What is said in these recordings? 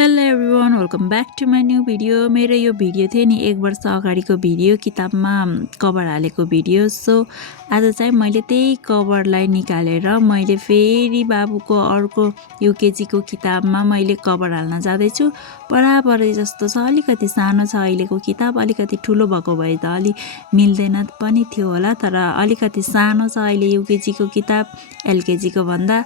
Hello everyone, welcome back to my new video. मेरो यो video थियो नि 1 वर्ष अगाडिको भिडियो, किताबमा कभर हालेको भिडियो। सो आज चाहिँ मैले त्यही कभरलाई निकालेर मैले फेरि बाबुको अर्को युकेजीको किताबमा मैले कभर हाल्न जाँदैछु। बराबरै जस्तो छ, अलिकति सानो छ अहिलेको किताब, अलिकति ठुलो भएको भए त अलि मिल्दैन पनि थियो होला, तर अलिकति सानो छ अहिले युकेजीको किताब एलकेजीको भन्दा।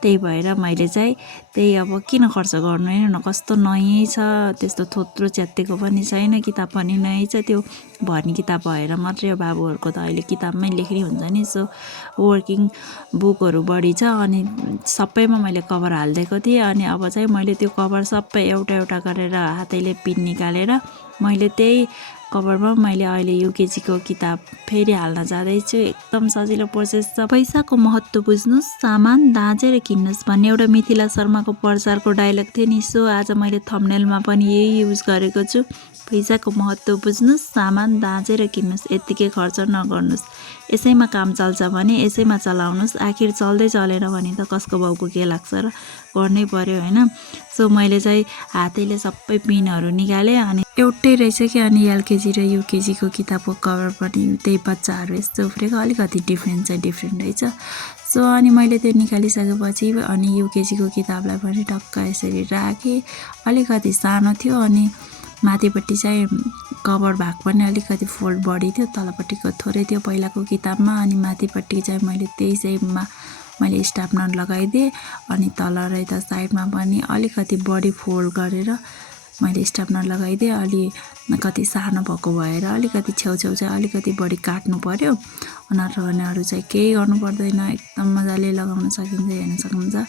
त्यही भएर मैले चाहिँ त्यही अब किन खर्च गर्नु, हेर्नु न कस्तो नयाँ छ, त्यस्तो थोत्रो च्यात्तेको पनि छैन, किताब पनि नयाँ छ। त्यो भर्ने किताब भएर मात्रै हो, बाबुहरूको त अहिले किताबमै लेख्ने हुन्छ नि। सो वर्किङ बुकहरू बढी छ अनि सबैमा मैले कभर हालिदिएको थिएँ। अनि अब चाहिँ मैले त्यो कभर सबै एउटा एउटा गरेर हातैले पिन निकालेर मैले त्यही कभरमा मैले अहिले युकेजीको किताब फेरि हाल्न जाँदैछु। एकदम सजिलो प्रोसेस छ। पैसाको महत्त्व बुझ्नुहोस्, सामान दाँजेर किन्नुहोस् भन्ने एउटा मिथिला शर्माको प्रचारको डायलग थियो नि। सो आज मैले थम्बनेलमा पनि यही युज गरेको छु। पैसाको महत्त्व बुझ्नुहोस्, सामान दाँजेर किन्नुहोस्, यत्तिकै खर्च नगर्नुहोस्। यसैमा काम चल्छ भने यसैमा चलाउनुहोस्। आखिर चल्दै चलेन भने त कसको बाउको के लाग्छ र, गर्नै पर्यो होइन। सो मैले चाहिँ हातैले सबै पिनहरू निकालेँ अनि एउटै रहेछ कि, अनि एलकेजी र युकेजीको किताबको कभर पनि त्यही बच्चाहरू यस्तो उफ्रेको, अलिकति डिफ्रेन्ट रहेछ। सो अनि मैले त्यो निकालिसकेपछि अनि युकेजीको किताबलाई पनि टक्क यसरी राखेँ। अलिकति सानो थियो अनि माथिपट्टि चाहिँ कभर भाग पनि अलिकति फोल्ड बढी थियो, तलपट्टिको थोरै थियो पहिलाको किताबमा। अनि माथिपट्टि चाहिँ मैले त्यही सेपमा मैले स्टाप्नर लगाइदिएँ। अनि तल र यता साइडमा पनि अलिकति बढी फोल्ड गरेर मैले स्टाप्नर लगाइदिएँ। अलि कति सानो भएको भएर अलिकति छेउछेउ चाहिँ अलिकति बढी काट्नु पर्यो, नत्र भने अरू चाहिँ केही गर्नु पर्दैन। एकदम मजाले लगाउन सकिन्छ, हेर्न सक्नुहुन्छ।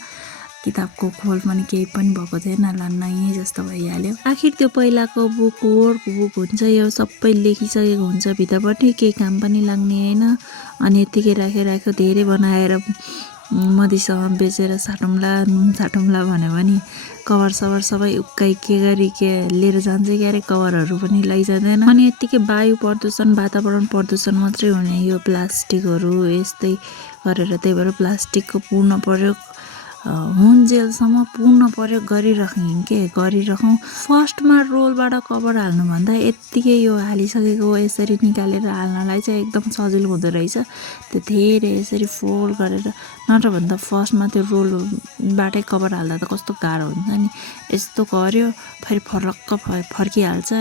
किताबको खोल पनि केही पनि भएको थिएन, नयाँ जस्तो भइहाल्यो। आखिर त्यो पहिलाको बुक वर्क बुक हुन्छ, यो सबै लेखिसकेको हुन्छ भित्रपट्टि, केही काम पनि लाग्ने होइन। अनि यत्तिकै राख्यो धेरै बनाएर मधीसँग बेचेर साटौँला, नुन साटौँला भन्यो भने कभर सभर सबै उक्काइ के गरी के लिएर जान्छ क्यारे, कभरहरू पनि लैजाँदैन। अनि यत्तिकै वायु प्रदूषण, वातावरण प्रदूषण मात्रै हुने यो प्लास्टिकहरू यस्तै गरेर। त्यही भएर प्लास्टिकको पूर्ण प्रयोग हुन्जेलसम्म पूर्ण प्रयोग गरिराखौँ। फर्स्टमा रोलबाट कभर हाल्नुभन्दा यत्तिकै यो हालिसकेको यसरी निकालेर हाल्नलाई चाहिँ एकदम सजिलो हुँदो रहेछ। त्यो धेरै यसरी फोल्ड गरेर, नत्र भन्दा फर्स्टमा त्यो रोलबाटै कभर हाल्दा त कस्तो गाह्रो हुन्छ नि। यस्तो गर्यो फेरि फरक्क फर्किहाल्छ,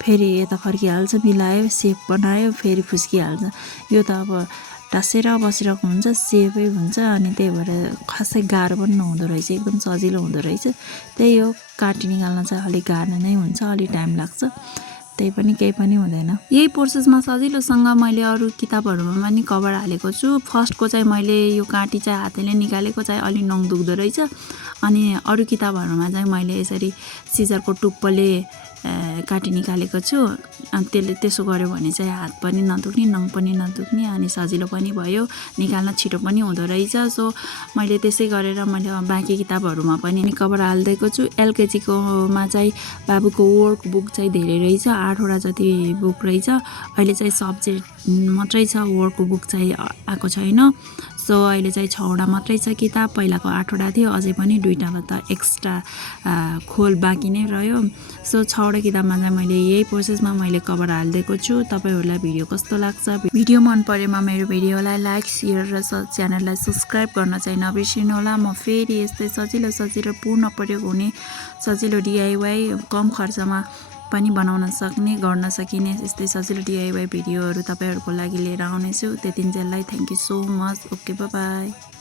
फेरि यता फर्किहाल्छ, मिलायो सेप बनायो फेरि फुस्किहाल्छ। यो त अब टाँसेर बसिरहेको हुन्छ, सेपै हुन्छ। अनि त्यही भएर खासै गाह्रो पनि नहुँदो रहेछ, एकदम सजिलो हुँदो रहेछ। त्यही हो, काटी निकाल्न चाहिँ अलिक गाह्रो नै हुन्छ, अलिक टाइम लाग्छ। त्यही पनि केही पनि हुँदैन। यही प्रोसेसमा सजिलोसँग मैले अरू किताबहरूमा पनि कभर हालेको छु। फर्स्टको चाहिँ मैले यो काटी चाहिँ हातैले निकालेको चाहिँ अलि नङ दुख्दो रहेछ। अनि अरू किताबहरूमा चाहिँ मैले यसरी सिजरको टुप्पोले काटी निकालेको छु। अनि त्यसो गर्यो भने चाहिँ हात पनि नदुख्ने, नङ पनि नदुख्ने, अनि सजिलो पनि भयो, निकाल्न छिटो पनि हुँदो रहेछ। सो मैले त्यसै गरेर मैले बाँकी किताबहरूमा पनि कभर हालिदिएको छु। एलकेजीकोमा चाहिँ बाबुको वर्क बुक चाहिँ धेरै रहेछ, 8वटा जति बुक रहेछ। अहिले चाहिँ सब्जेक्ट मात्रै छ, वर्क बुक चाहिँ आएको छैन। सो अहिले चाहिँ 6वटा मात्रै छ किताब, पहिलाको 8वटा थियो, अझै पनि 2टा त एक्स्ट्रा खोल बाँकी नै रह्यो। सो 6वटा किताबमा चाहिँ मैले यही प्रोसेसमा मैले कभर हालिदिएको छु। तपाईँहरूलाई भिडियो कस्तो लाग्छ, भिडियो मन परेमा मेरो भिडियोलाई लाइक, सेयर र च्यानललाई सब्सक्राइब गर्न चाहिँ नबिर्सिनु होला। म फेरि यस्तै सजिलो पूर्ण प्रयोग हुने, सजिलो DIY कम खर्चमा पनि बनाउन सक्ने, गर्न सकिने यस्तै सजिलो DIY भिडियोहरू तपाईँहरूको लागि लिएर आउनेछु। त्यतिन्जेललाई thank you so much. Okay, bye by.